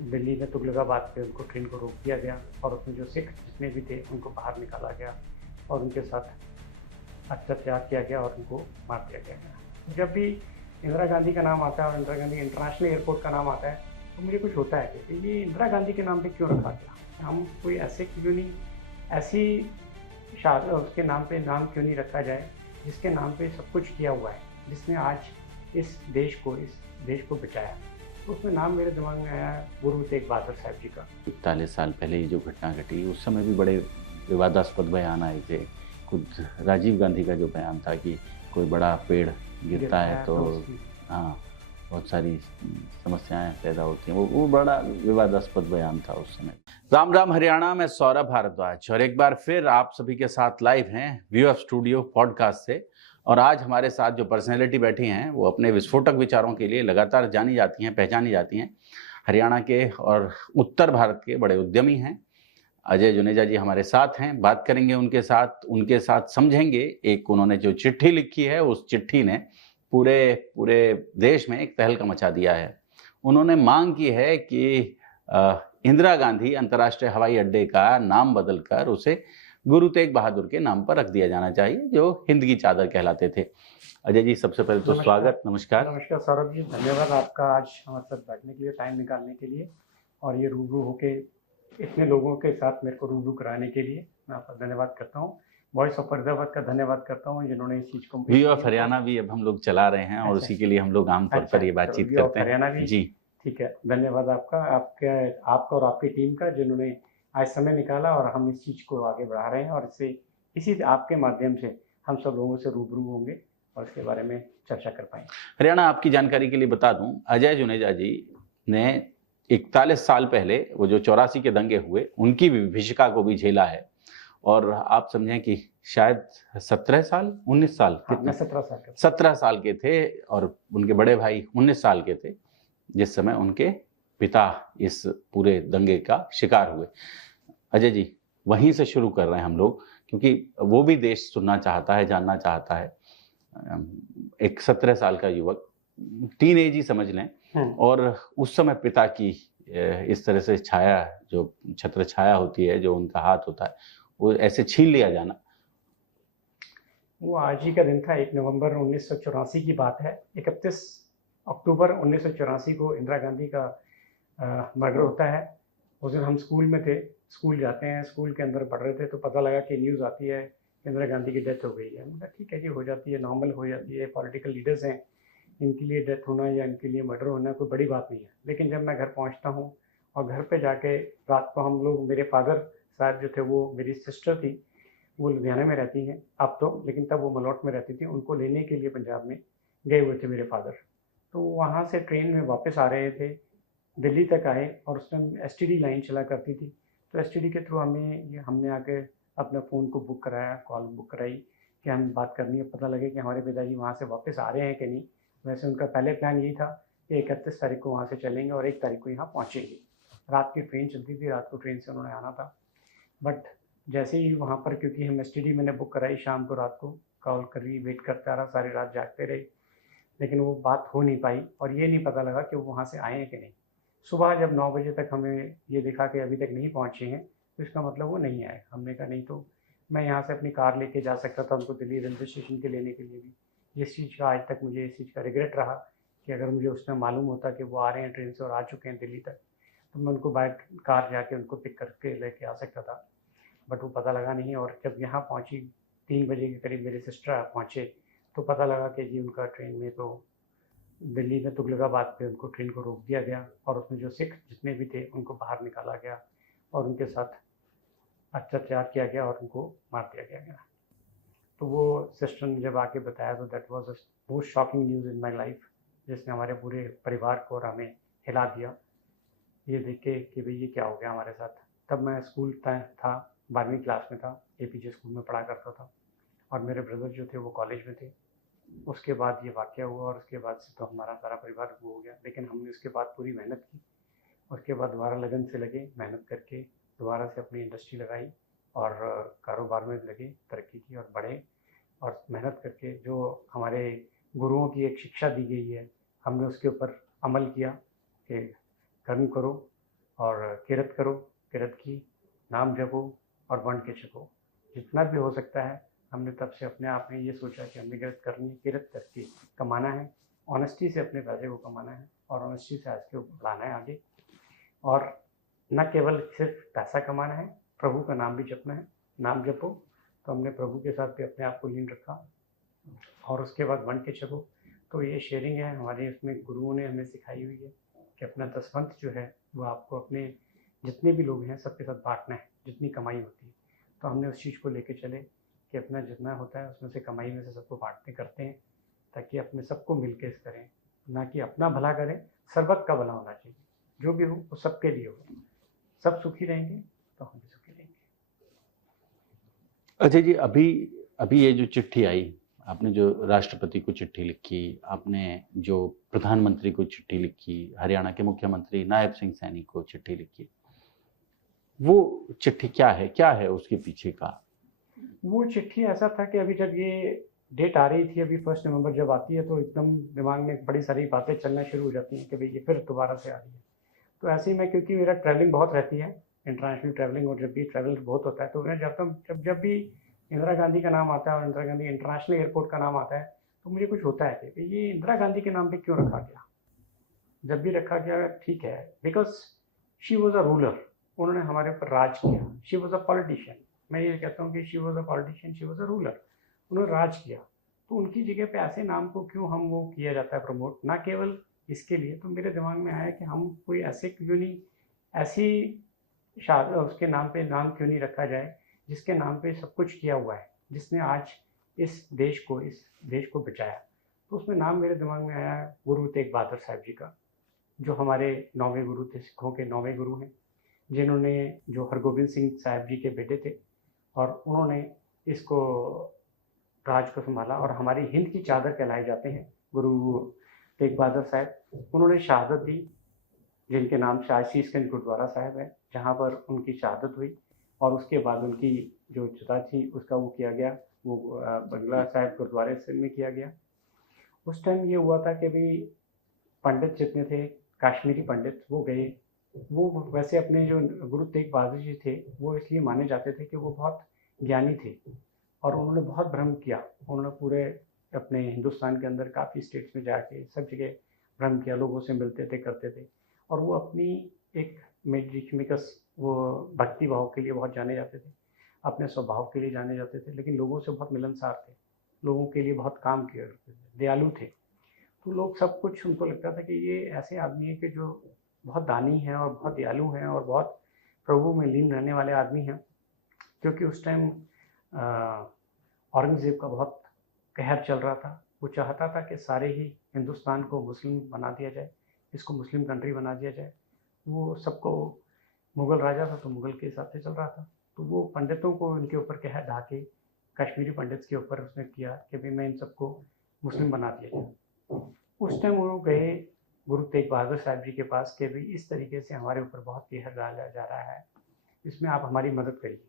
दिल्ली में तुगलकाबाद पे उनको ट्रेन को रोक दिया गया और उसमें जो सिख जितने भी थे उनको बाहर निकाला गया और उनके साथ अत्याचार किया गया और उनको मार दिया गया। जब भी इंदिरा गांधी का नाम आता है और इंदिरा गांधी इंटरनेशनल एयरपोर्ट का नाम आता है तो मुझे कुछ होता है कि ये इंदिरा गांधी के नाम पे क्यों रखा गया, हम कोई ऐसे क्यों नहीं ऐसी उसके नाम पे नाम क्यों नहीं रखा जाए जिसके नाम पे सब कुछ किया हुआ है, जिसने आज इस देश को बचाया। तो उसमें नाम मेरे दिमाग में आया गुरु तेग बहादुर साहब जी का। 41 साल पहले ये जो घटना घटी उस समय भी बड़े विवादास्पद बयान आए थे। खुद राजीव गांधी का जो बयान था कि कोई बड़ा पेड़ गिरता है तो हाँ बहुत सारी समस्याएं पैदा होती हैं, वो बड़ा विवादास्पद बयान था उस समय। राम राम हरियाणा में सौरभ भारद्वाज और एक बार फिर आप सभी के साथ लाइव हैं व्यूअप स्टूडियो पॉडकास्ट से। और आज हमारे साथ जो पर्सनैलिटी बैठी हैं वो अपने विस्फोटक विचारों के लिए लगातार जानी जाती हैं, पहचानी जाती हैं। हरियाणा के और उत्तर भारत के बड़े उद्यमी हैं। अजय जुनेजा जी हमारे साथ हैं, बात करेंगे उनके साथ समझेंगे। एक उन्होंने जो चिट्ठी लिखी है उस चिट्ठी ने पूरे देश में एक तहलका मचा दिया है। उन्होंने मांग की है कि इंदिरा गांधी अंतर्राष्ट्रीय हवाई अड्डे का नाम बदलकर उसे गुरु तेग बहादुर के नाम पर रख दिया जाना चाहिए, जो हिंद की चादर कहलाते थे। अजय जी सबसे पहले तो स्वागत। नमस्कार। नमस्कार सौरभ जी, धन्यवाद आपका आज हमारे साथ बैठने के लिए, टाइम निकालने के लिए और ये रूबरू होके इतने लोगों के साथ मेरे को रूबरू कराने के लिए मैं आपका धन्यवाद करता हूँ। वॉइस ऑफ फरीदाबाद का धन्यवाद करता हूँ जिन्होंने इस चीज़ को व्यू ऑफ हरियाणा भी अब हम लोग चला रहे हैं और उसी के लिए हम लोग आमतौर पर ये बातचीत करते हैं। हरियाणा भी जी ठीक है, धन्यवाद आपका और आपकी टीम का जिन्होंने आज समय निकाला और हम इस चीज़ को आगे बढ़ा रहे हैं और इसी आपके माध्यम से हम सब लोगों से रूबरू होंगे और इसके बारे में चर्चा कर पाएंगे। हरियाणा आपकी जानकारी के लिए बता दूं, अजय जुनेजा जी ने 41 साल पहले वो जो 84 के दंगे हुए उनकी विभीषिका को भी झेला है। और आप समझें कि शायद 17 साल 19 साल मैं 17 साल के थे और उनके बड़े भाई 19 साल के थे जिस समय उनके पिता इस पूरे दंगे का शिकार हुए। अजय जी वहीं से शुरू कर रहे हैं हम लोग, क्योंकि वो भी देश सुनना चाहता है, जानना चाहता है। एक 17 साल का युवक, टीन एज ही समझ लें, और उस समय पिता की इस तरह से छाया, जो छत्र छाया होती है, जो उनका हाथ होता है, वो ऐसे छीन लिया जाना। वो आज ही का दिन था, 1 नवंबर 1984 की बात है। 31 अक्टूबर 1984 को इंदिरा गांधी का मर्डर होता है। उस दिन हम स्कूल में थे, स्कूल जाते हैं, स्कूल के अंदर पढ़ रहे थे तो पता लगा कि न्यूज़ आती है इंदिरा गांधी की डेथ हो गई है। मतलब ठीक है जी, हो जाती है, नॉर्मल हो जाती है, पॉलिटिकल लीडर्स हैं, इनके लिए डेथ होना या इनके लिए मर्डर होना कोई बड़ी बात नहीं है। लेकिन जब मैं घर पहुंचता हूं और घर पे जाके रात को हम लोग, मेरे फादर साहब जो थे, वो मेरी सिस्टर थी, वो लुधियाना में रहती हैं अब तो, लेकिन तब वो मलौट में रहती थी, उनको लेने के लिए पंजाब में गए हुए थे मेरे फादर। तो वहाँ से ट्रेन में वापस आ रहे थे, दिल्ली तक आए और उस टाइम एसटीडी लाइन चला करती थी। तो एसटीडी के थ्रू हमने आके अपना फ़ोन को बुक कराया, कॉल बुक कराई कि हम बात करनी है। पता लगे कि हमारे पिताजी वहाँ से वापस आ रहे हैं कि नहीं। वैसे उनका पहले प्लान यही था कि 31 तारीख को वहाँ से चलेंगे और 1 तारीख को यहाँ पहुँचेंगे। रात की ट्रेन चलती थी, रात को ट्रेन से उन्होंने आना था। बट जैसे ही वहाँ पर, क्योंकि हम एसटीडी मैंने बुक कराई, शाम को रात को कॉल करी, वेट करता रहा, सारी रात जागते रहे, लेकिन वो बात हो नहीं पाई और ये नहीं पता लगा कि वो वहाँ से आए हैं कि नहीं। सुबह जब 9 बजे तक हमें ये देखा कि अभी तक नहीं पहुँचे हैं, तो इसका मतलब वो नहीं आए। हमने कहा नहीं तो मैं यहाँ से अपनी कार लेके जा सकता था उनको दिल्ली रेलवे स्टेशन के लेने के लिए भी। इस चीज़ का आज तक मुझे इस चीज़ का रिग्रेट रहा कि अगर मुझे उस टाइम मालूम होता कि वो आ रहे हैं ट्रेन से और आ चुके हैं दिल्ली तक, तो मैं उनको बाय कार जाके उनको पिक करके लेके आ सकता था। बट वो पता लगा नहीं। और जब यहाँ पहुँची 3 बजे के करीब मेरे सिस्टर पहुँचे तो पता लगा कि जी उनका ट्रेन में, तो दिल्ली में तुगलकाबाद पे उनको ट्रेन को रोक दिया गया और उसमें जो सिख जितने भी थे उनको बाहर निकाला गया और उनके साथ अत्याचार किया गया और उनको मार दिया गया। तो वो सिस्टर ने जब आके बताया तो that was a most shocking news in my life, जिसने हमारे पूरे परिवार को और हमें हिला दिया, ये देख के कि भाई ये क्या हो गया हमारे साथ। तब मैं स्कूल था, 12वीं क्लास में था, एपीजे स्कूल में पढ़ा करता था और मेरे ब्रदर जो थे वो कॉलेज में थे। उसके बाद ये वाक़या हुआ और उसके बाद से तो हमारा सारा परिवार वो हो गया। लेकिन हमने उसके बाद पूरी मेहनत की, उसके बाद दोबारा लगन से लगे, मेहनत करके दोबारा से अपनी इंडस्ट्री लगाई और कारोबार में लगे, तरक्की की और बढ़े। और मेहनत करके जो हमारे गुरुओं की एक शिक्षा दी गई है, हमने उसके ऊपर अमल किया कि कर्म करो, और किरत करो, किरत की, नाम जपो और वंड के छको। जितना भी हो सकता है हमने तब से अपने आप में ये सोचा कि हमने किरत करनी है, किरत करके कमाना है, ऑनेस्टी से अपने पैसे को कमाना है और ऑनेस्टी से आज के बढ़ाना है आगे। और न केवल सिर्फ पैसा कमाना है, प्रभु का नाम भी जपना है। नाम जपो तो हमने प्रभु के साथ भी अपने आप को लीन रखा और उसके बाद वंड के छको। तो ये शेयरिंग है हमारे, इसमें गुरुओं ने हमें सिखाई हुई है कि अपना दसवंत जो है वो आपको अपने जितने भी लोग हैं सबके साथ बांटना है, जितनी कमाई होती है। तो हमने उस चीज़ को लेके चले कि अपना जितना होता है उसमें से कमाई में से सबको बांटते करते हैं, ताकि अपने सबको मिल के करें, ना कि अपना भला करें, सर्वत का भला होना चाहिए। जो भी हो वो सबके लिए हो, सब सुखी रहेंगे तो हम भी सुखी रहेंगे। अजय जी, अभी अभी ये जो चिट्ठी आई, आपने जो राष्ट्रपति को चिट्ठी लिखी, आपने जो प्रधानमंत्री को चिट्ठी लिखी, हरियाणा के मुख्यमंत्री नायब सिंह सैनी को चिट्ठी लिखी, वो चिट्ठी क्या है उसके पीछे का? वो चिट्ठी ऐसा था कि अभी जब ये डेट आ रही थी, अभी 1 नवंबर जब आती है तो एकदम दिमाग में बड़ी सारी बातें चलना शुरू हो जाती हैं कि भाई ये फिर दोबारा से आ रही है। तो ऐसे ही मैं, क्योंकि मेरा ट्रैवलिंग बहुत रहती है, इंटरनेशनल ट्रैवलिंग, और जब भी ट्रैवल बहुत होता है तो मैं जाता हूँ, जब भी इंदिरा गांधी का नाम आता है और इंदिरा गांधी इंटरनेशनल एयरपोर्ट का नाम आता है तो मुझे कुछ होता है कि ये इंदिरा गांधी के नाम पर क्यों रखा गया। जब भी रखा गया ठीक है, because she was a ruler, उन्होंने हमारे ऊपर राज किया। शी वॉज अ पॉलिटिशियन, मैं ये कहता हूँ कि she was a politician, she was a ruler, उन्होंने राज किया। तो उनकी जगह पे ऐसे नाम को क्यों हम वो किया जाता है प्रमोट, ना केवल इसके लिए। तो मेरे दिमाग में आया कि हम कोई ऐसे क्यों नहीं, ऐसी उसके नाम पे नाम क्यों नहीं रखा जाए जिसके नाम पे सब कुछ किया हुआ है, जिसने आज इस देश को बचाया। तो उसमें नाम मेरे दिमाग में आया गुरु तेग बहादुर साहब जी का, जो हमारे 9वें गुरु थे, सिखों के 9वें गुरु हैं, जिन्होंने, जो हरगोबिंद सिंह साहब जी के बेटे थे, और उन्होंने इसको राज को संभाला और हमारी हिंद की चादर कहलाए जाते हैं गुरु तेग बहादुर साहब। उन्होंने शहादत दी, जिनके नाम से आज शीशगंज गुरुद्वारा साहब है, जहाँ पर उनकी शहादत हुई। और उसके बाद उनकी जो चिता थी उसका वो किया गया, वो बंगला साहब गुरुद्वारे से में किया गया। उस टाइम ये हुआ था कि भाई पंडित जितने थे, काश्मीरी पंडित, वो गए। वो वैसे अपने जो गुरु तेग बहादुर जी थे वो इसलिए माने जाते थे कि वो बहुत ज्ञानी थे और उन्होंने बहुत भ्रम किया। उन्होंने पूरे अपने हिंदुस्तान के अंदर काफ़ी स्टेट्स में जाके सब जगह भ्रम किया, लोगों से मिलते थे, करते थे। और वो अपनी एक मेडिकस, वो भक्ति भाव के लिए बहुत जाने जाते थे, अपने स्वभाव के लिए जाने जाते थे, लेकिन लोगों से बहुत मिलनसार थे, लोगों के लिए बहुत काम किया करते थे, दयालु थे। तो लोग सब कुछ, उनको लगता था कि ये ऐसे आदमी है कि जो बहुत दानी हैं और बहुत दयालु हैं और बहुत प्रभु में लीन रहने वाले आदमी हैं। क्योंकि उस टाइम औरंगज़ेब का बहुत कहर चल रहा था, वो चाहता था कि सारे ही हिंदुस्तान को मुस्लिम बना दिया जाए, इसको मुस्लिम कंट्री बना दिया जाए। वो सबको, मुग़ल राजा था तो मुग़ल के हिसाब से चल रहा था। तो वो पंडितों को उनके ऊपर कहर ढा के, कश्मीरी पंडित के ऊपर उसने किया कि भाई मैं इन सबको मुस्लिम बना दिया जाए। उस टाइम वो गए गुरु तेग बहादुर साहब जी के पास कि भाई इस तरीके से हमारे ऊपर बहुत कहर डाला जा रहा है, इसमें आप हमारी मदद करिए।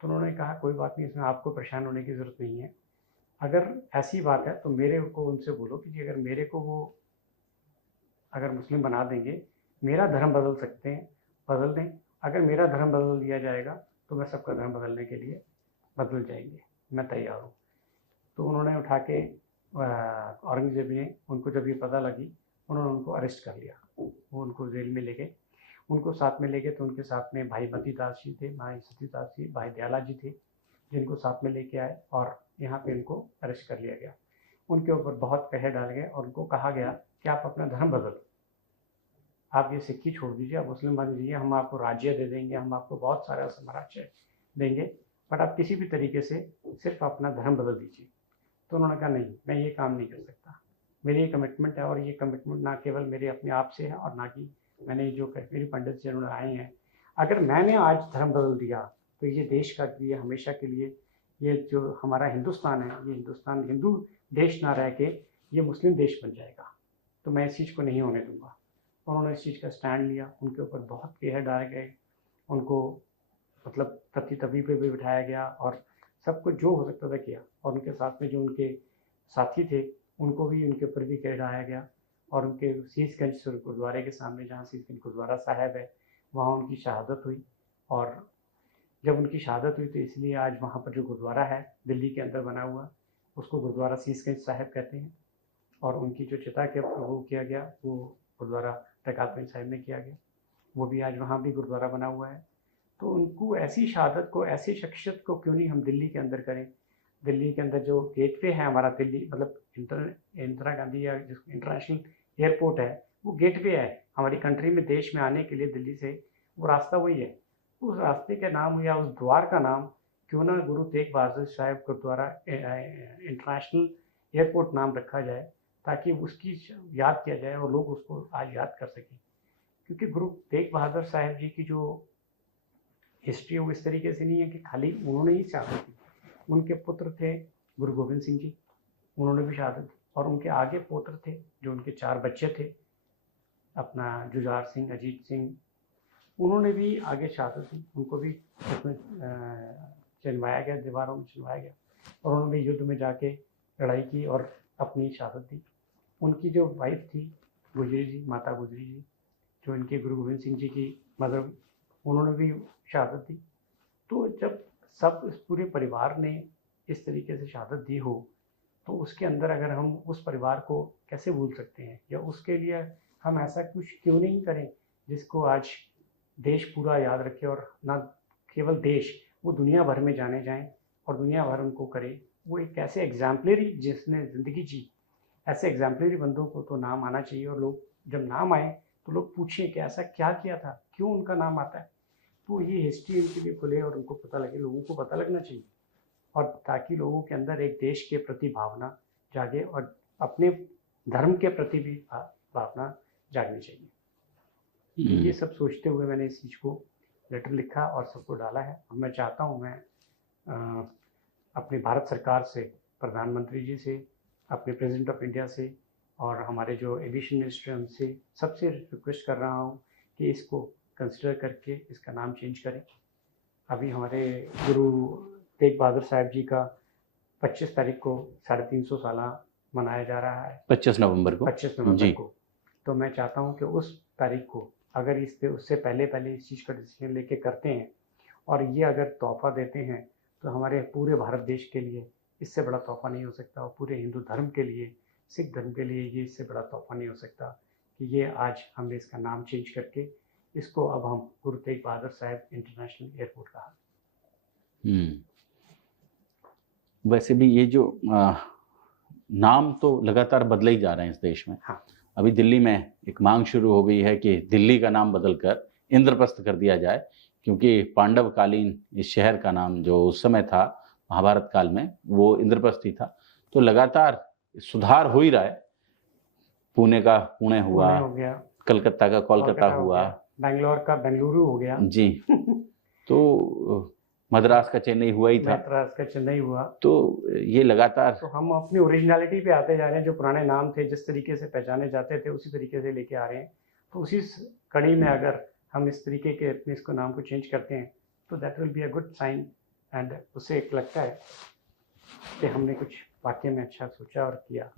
तो उन्होंने कहा कोई बात नहीं, इसमें आपको परेशान होने की ज़रूरत नहीं है। अगर ऐसी बात है तो मेरे को उनसे बोलो कि अगर मेरे को वो अगर मुस्लिम बना देंगे, मेरा धर्म बदल सकते हैं, बदल दें। अगर मेरा धर्म बदल दिया जाएगा तो मैं सबका धर्म बदलने के लिए बदल जाएंगे, मैं तैयार हूँ। तो उन्होंने उठा के, औरंगज़ेब ने उनको जब ये पता लगी, उन्होंने उनको अरेस्ट कर लिया, वो उनको जेल में ले गए। उनको साथ में ले गए तो उनके साथ में भाई मतीदास जी थे, भाई सतीदास जी, भाई दयाला जी थे, जिनको साथ में लेके आए और यहाँ पे इनको अरेस्ट कर लिया गया। उनके ऊपर बहुत कहर डाल गए और उनको कहा गया कि आप अपना धर्म बदलो, आप ये सिक्की छोड़ दीजिए, आप मुस्लिम बन जाइए, हम आपको राज्य दे देंगे, हम आपको बहुत सारा साम्राज्य देंगे, बट आप किसी भी तरीके से सिर्फ अपना धर्म बदल दीजिए। तो उन्होंने कहा नहीं, मैं ये काम नहीं कर सकता, मेरी ये कमिटमेंट है, और ये कमिटमेंट ना केवल मेरे अपने आप से है और ना कि मैंने जो कश्मीरी पंडित जिन्होंने आए हैं, अगर मैंने आज धर्म बदल दिया तो ये देश का लिए, हमेशा के लिए, ये जो हमारा हिंदुस्तान है, ये हिंदुस्तान हिंदू देश ना रह के ये मुस्लिम देश बन जाएगा, तो मैं इस चीज़ को नहीं होने दूंगा। उन्होंने इस चीज़ का स्टैंड लिया, उनके ऊपर बहुत कहर डाले गए, उनको मतलब तपी तपी पे भी बिठाया गया और सब कुछ जो हो सकता था किया। और उनके साथ में जो उनके साथी थे उनको भी, उनके ऊपर भी कहर डाला गया। और उनके शीशगंज गुरुद्वारे के सामने जहाँ शीशगंज गुरुद्वारा साहिब है वहाँ उनकी शहादत हुई। और जब उनकी शहादत हुई तो इसलिए आज वहाँ पर जो गुरुद्वारा है दिल्ली के अंदर बना हुआ उसको गुरुद्वारा शीशगंज साहिब कहते हैं। और उनकी जो चिता के वो किया गया वो गुरुद्वारा रकातगंज साहिब में किया गया, वो भी आज वहाँ भी गुरुद्वारा बना हुआ है। तो उनको ऐसी शहादत को, ऐसी शख्सियत को क्यों नहीं हम दिल्ली के अंदर करें। दिल्ली के अंदर जो गेटवे है हमारा दिल्ली मतलब इंदिरा गांधी या जिसको इंटरनेशनल एयरपोर्ट है वो गेटवे है हमारी कंट्री में, देश में आने के लिए दिल्ली से वो रास्ता वही है। उस रास्ते का नाम या उस द्वार का नाम क्यों ना गुरु तेग बहादुर साहिब गुरुद्वारा इंटरनेशनल एयरपोर्ट नाम रखा जाए ताकि उसकी याद किया जाए और लोग उसको आज याद कर सकें। क्योंकि गुरु तेग बहादुर साहिब जी की जो हिस्ट्री है वो इस तरीके से नहीं है कि खाली उन्होंने ही शहादत दी, उनके पुत्र थे गुरु गोविंद सिंह जी, उन्होंने भी शहादत दी। और उनके आगे पोत्र थे जो उनके 4 बच्चे थे, अपना जुझार सिंह, अजीत सिंह, उन्होंने भी आगे शहादत दी, उनको भी उसमें चिनवाया गया, दीवारों में चिनवाया गया और उन्होंने युद्ध में जाके लड़ाई की और अपनी शहादत दी। उनकी जो वाइफ थी गुजरी जी, माता गुजरी जी, जो इनके गुरु गोविंद सिंह जी की मदर, उन्होंने भी शहादत दी। तो जब सब इस पूरे परिवार ने इस तरीके से शहादत दी हो तो उसके अंदर अगर हम उस परिवार को कैसे भूल सकते हैं, या उसके लिए हम ऐसा कुछ क्यों नहीं करें जिसको आज देश पूरा याद रखे और ना केवल देश, वो दुनिया भर में जाने जाएं और दुनिया भर उनको करे। वो एक ऐसे एग्जाम्पलरी जिसने ज़िंदगी जी, ऐसे एग्जाम्पलरी बंदों को तो नाम आना चाहिए और लोग जब नाम आए तो लोग पूछें कि ऐसा क्या किया था, क्यों उनका नाम आता है। तो ये हिस्ट्री उनके लिए खुले और उनको पता लगे, लोगों को पता लगना चाहिए, और ताकि लोगों के अंदर एक देश के प्रति भावना जागे और अपने धर्म के प्रति भी भावना जागनी चाहिए। ये सब सोचते हुए मैंने इस चीज़ को लेटर लिखा और सबको डाला है। और मैं चाहता हूँ मैं अपनी भारत सरकार से, प्रधानमंत्री जी से, अपने प्रेसिडेंट ऑफ इंडिया से और हमारे जो एविएशन मिनिस्टर हैं उनसे सबसे रिक्वेस्ट कर रहा हूँ कि इसको कंसिडर करके इसका नाम चेंज करें। अभी हमारे गुरु तेग बहादुर साहिब जी का 25 तारीख को 350 साला मनाया जा रहा है, 25 नवंबर को। 25 नवंबर को। तो मैं चाहता हूँ कि उस तारीख को अगर उससे पहले इस चीज़ का डिसीजन लेके करते हैं और ये अगर तोहफा देते हैं तो हमारे पूरे भारत देश के लिए इससे बड़ा तोहफा नहीं हो सकता, और पूरे हिंदू धर्म के लिए, सिख धर्म के लिए ये इससे बड़ा तोहफा नहीं हो सकता कि ये आज हमने इसका नाम चेंज करके इसको अब हम गुरु तेग बहादुर साहिब इंटरनेशनल एयरपोर्ट कहा। वैसे भी ये जो नाम तो लगातार बदले ही जा रहे हैं इस देश में। हाँ। अभी दिल्ली में एक मांग शुरू हो गई है कि दिल्ली का नाम बदलकर इंद्रप्रस्थ कर दिया जाए, क्योंकि पांडवकालीन इस शहर का नाम जो उस समय था महाभारत काल में वो इंद्रप्रस्थ ही था। तो लगातार सुधार हो ही रहा है। पुणे का पुणे हुआ, हो गया, कलकत्ता का कोलकाता हुआ, बेंगलोर का बेंगलुरु हो गया जी। तो मद्रास का चेन्नई हुआ ही था, मद्रास का चेन्नई हुआ। तो ये लगातार तो हम अपनी ओरिजिनलिटी पे आते जा रहे हैं। जो पुराने नाम थे जिस तरीके से पहचाने जाते थे उसी तरीके से लेके आ रहे हैं। तो उसी कड़ी में अगर हम इस तरीके के अपने इसको नाम को चेंज करते हैं तो that will be a good sign, and उससे एक लगता है कि हमने कुछ वाकई में अच्छा सोचा और किया।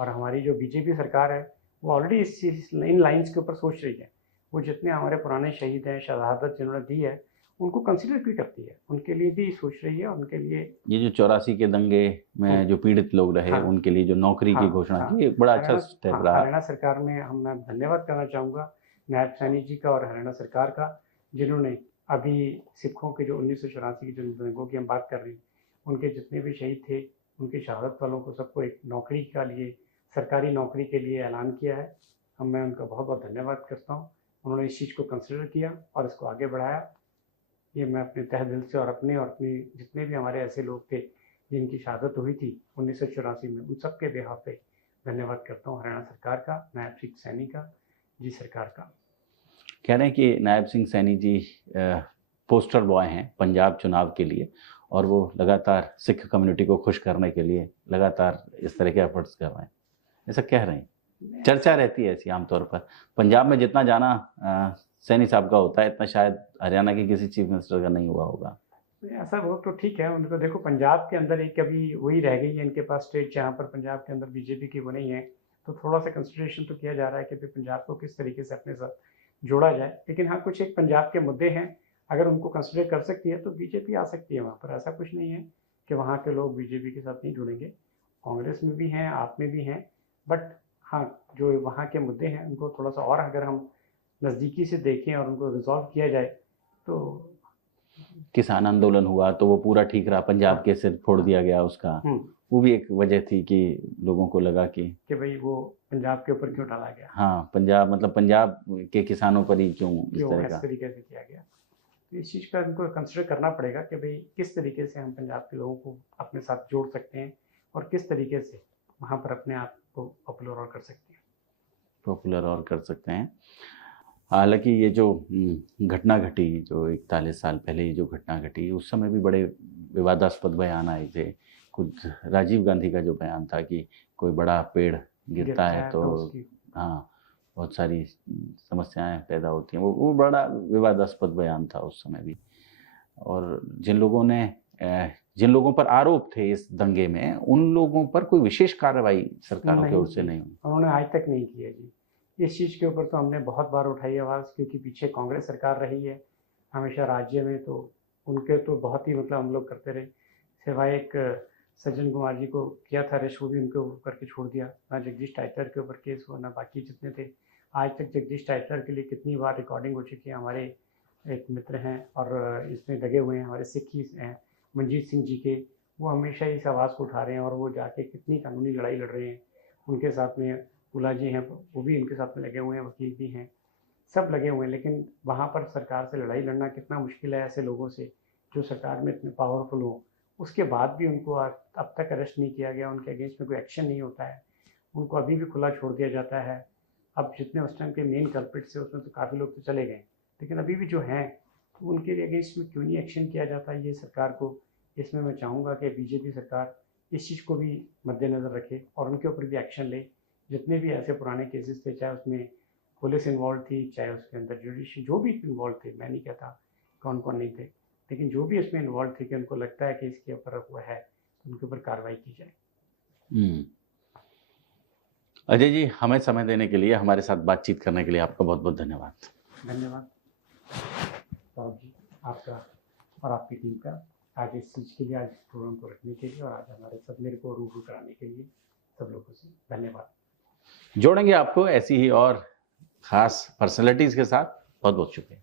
और हमारी जो बीजेपी सरकार है वो ऑलरेडी इस चीज़ इन लाइन्स के ऊपर सोच रही है। वो जितने हमारे पुराने शहीद हैं, शहादत जिन्होंने दी है, उनको कंसिडर भी करती है, उनके लिए भी सोच रही है। उनके लिए ये जो 84 के दंगे में जो पीड़ित लोग रहे, उनके लिए जो नौकरी की घोषणा की, एक बड़ा अच्छा स्टेप रहा। हरियाणा सरकार में मैं धन्यवाद करना चाहूँगा नायब सैनी जी का और हरियाणा सरकार का, जिन्होंने अभी सिखों के जो 1984 की जो दंगों की हम बात कर रहे हैं, उनके जितने भी शहीद थे, उनके शहादत वालों को सबको एक नौकरी का लिए, सरकारी नौकरी के लिए ऐलान किया है। मैं उनका बहुत बहुत धन्यवाद करता हूँ। उन्होंने इस चीज़ को कंसिडर किया और इसको आगे बढ़ाया। ये मैं अपने तहे दिल से और अपने जितने भी हमारे ऐसे लोग थे जिनकी शहादत हुई थी 1984 में, उन सब के बेहाफ पे धन्यवाद करता हूँ हरियाणा सरकार का, नायब सिंह सैनी का, जी सरकार का। कह रहे हैं कि नायब सिंह सैनी जी पोस्टर बॉय हैं पंजाब चुनाव के लिए, और वो लगातार सिख कम्युनिटी को खुश करने के लिए लगातार इस तरह के एफर्ट्स कर रहे हैं, ऐसा कह रहे हैं। चर्चा रहती है ऐसी आमतौर पर। पंजाब में जितना जाना सैनी साहब का होता है इतना शायद हरियाणा के किसी चीफ मिनिस्टर का नहीं हुआ होगा। ऐसा हो तो ठीक है। उनको देखो, पंजाब के अंदर एक अभी वही रह गई है इनके पास स्टेट जहाँ पर पंजाब के अंदर बीजेपी की वो नहीं है, तो थोड़ा सा कंसिडरेशन तो किया जा रहा है कि भाई पंजाब को किस तरीके से अपने साथ जोड़ा जाए। लेकिन हाँ, कुछ एक पंजाब के मुद्दे हैं, अगर उनको कंसिडर कर सकती है तो बीजेपी आ सकती है वहाँ पर। ऐसा कुछ नहीं है कि वहाँ के लोग बीजेपी के साथ नहीं जुड़ेंगे, कांग्रेस में भी हैं, आप में भी हैं, बट हाँ, जो वहाँ के मुद्दे हैं उनको थोड़ा सा और अगर हम नज़दीकी से देखें और उनको रिजॉल्व किया जाए तो। किसान आंदोलन हुआ तो वो पूरा ठीक रहा, पंजाब के सिर फोड़ दिया गया उसका, वो भी एक वजह थी कि लोगों को लगा कि भाई वो पंजाब के ऊपर क्यों डाला गया। हाँ, पंजाब मतलब पंजाब के किसानों पर ही क्यों इस तरीके से किया गया। तो इस चीज़ का इनको कंसिडर करना पड़ेगा कि भाई किस तरीके से हम पंजाब के लोगों को अपने साथ जोड़ सकते हैं और किस तरीके से वहाँ पर अपने आप को पॉपुलर और कर सकते हैं। हालांकि ये जो घटना घटी, जो 41 साल पहले ये जो घटना घटी, उस समय भी बड़े विवादास्पद बयान आए थे। खुद राजीव गांधी का जो बयान था कि कोई बड़ा पेड़ गिरता है तो हाँ, बहुत सारी समस्याएं पैदा होती हैं, वो बड़ा विवादास्पद बयान था उस समय भी। और जिन लोगों पर आरोप थे इस दंगे में, उन लोगों पर कोई विशेष कार्रवाई सरकारों की ओर से नहीं हुई। उन्होंने आज तक नहीं की है जी। इस चीज़ के ऊपर तो हमने बहुत बार उठाई आवाज़, क्योंकि पीछे कांग्रेस सरकार रही है हमेशा राज्य में, तो उनके तो बहुत ही मतलब हम लोग करते रहे। सिवाय एक सज्जन कुमार जी को किया था अरेस्ट, वो भी उनके ऊपर के छोड़ दिया, ना जगदीश टाइटलर के ऊपर केस हुआ, ना बाकी जितने थे। आज तक जगदीश टाइटलर के लिए कितनी बार रिकॉर्डिंग हो चुकी है। हमारे एक मित्र हैं और इसमें लगे हुए हैं, हमारे सिख ही हैं, मनजीत सिंह जी के, वो हमेशा इस आवाज़ को उठा रहे हैं और वो जाके कितनी कानूनी लड़ाई लड़ रहे हैं। उनके साथ में पुला जी हैं, वो भी उनके साथ में लगे हुए हैं, वकील भी हैं, सब लगे हुए हैं। लेकिन वहाँ पर सरकार से लड़ाई लड़ना कितना मुश्किल है ऐसे लोगों से जो सरकार में इतने पावरफुल हो। उसके बाद भी उनको अब तक अरेस्ट नहीं किया गया, उनके अगेंस्ट में कोई एक्शन नहीं होता है, उनको अभी भी खुला छोड़ दिया जाता है। अब जितने उस टाइम के मेन कल्प्रिट्स थे उसमें तो काफ़ी लोग तो चले गए, लेकिन अभी भी जो हैं तो उनके अगेंस्ट में क्यों नहीं एक्शन किया जाता है ये सरकार को। इसमें मैं चाहूँगा कि बीजेपी सरकार इस चीज़ को भी मद्देनज़र रखे और उनके ऊपर भी एक्शन ले। जितने भी ऐसे पुराने केसेस थे, चाहे उसमें पुलिस इन्वॉल्व थी, चाहे उसके अंदर जुडिशरी, जो भी इन्वॉल्व थे, मैं नहीं कहता कौन कौन नहीं थे, लेकिन जो भी इसमें इन्वॉल्व थे कि उनको लगता है कि इसके ऊपर हुआ है तो उनके ऊपर कार्रवाई की जाए। अजय जी, हमें समय देने के लिए, हमारे साथ बातचीत करने के लिए आपका बहुत बहुत धन्यवाद। धन्यवाद साहब जी, आपका और आपकी टीम का आज इस चीज़ के लिए, आज प्रोग्राम को रखने के लिए और आज हमारे सब मेरे को रूबरू कराने के लिए सब लोगों से धन्यवाद। जोड़ेंगे आपको ऐसी ही और ख़ास पर्सनैलिटीज़ के साथ। बहुत बहुत शुक्रिया।